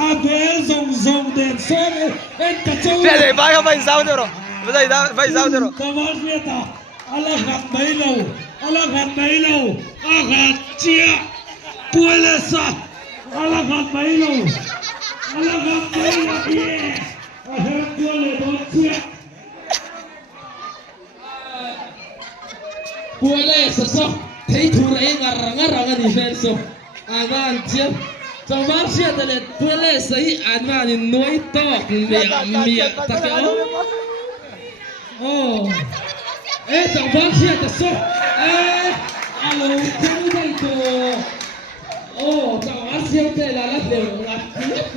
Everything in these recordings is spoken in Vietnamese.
Abel zong den son en kachau Để vai không phải sao rồi. Vai sao rồi. Kawan meta ala hat mai lo agat chia puele sa ala hat mai lo ye ahem puele don chia puele sa so thấy thu rei ngar ni fen so agan chia trong bác sĩ ta lệ bữa lễ sấy ăn vào thì nuôi to miệng ta kéo trong bác sĩ ta số alo không đây trong bác sĩ ta là đều là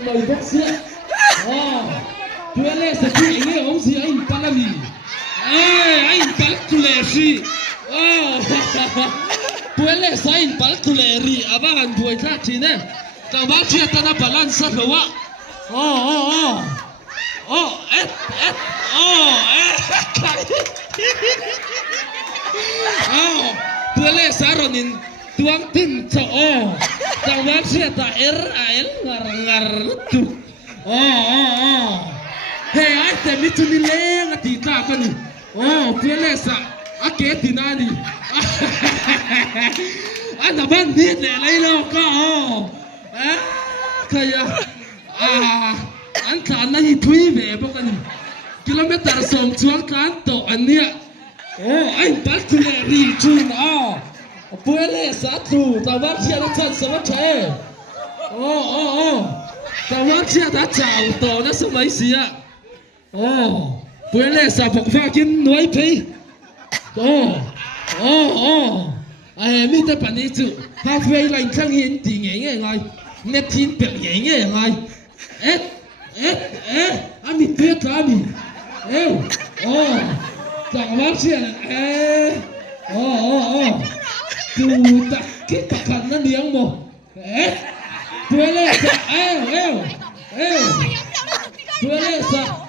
mời bác sĩ bữa lễ sấy anh ấy ông sĩ anh ta làm gì anh calculate bữa lễ sấy anh calculate abang buổi khác gì nè Tao bác chia ta na balance sao ạ? Bữa lễ sáng rồi nhìn tuang tin cho tao bác chia ta ngar tu. Hey, ai tem itu ni leh ngati ta kan ni. Bữa lễ sáng, ake tinani. Ana ban ni le lai lo ka kaya an kan na hi thui ve bo kan kilometer som chuang kan to an nia ai bal tu le ri chun puele sa tu ta wa chia na chan sa che ta wa chia ta chao to na sa mai sia puele sa phok fa kin noi phei ai mi ta pan ni chu ha phei lai khang hin ti nge ngai net tin bẹt nhảy ngay ami tuyết ami chẳng bác sĩ tu ta cái tập hành nó điên một tuyết lên tuyết lên sao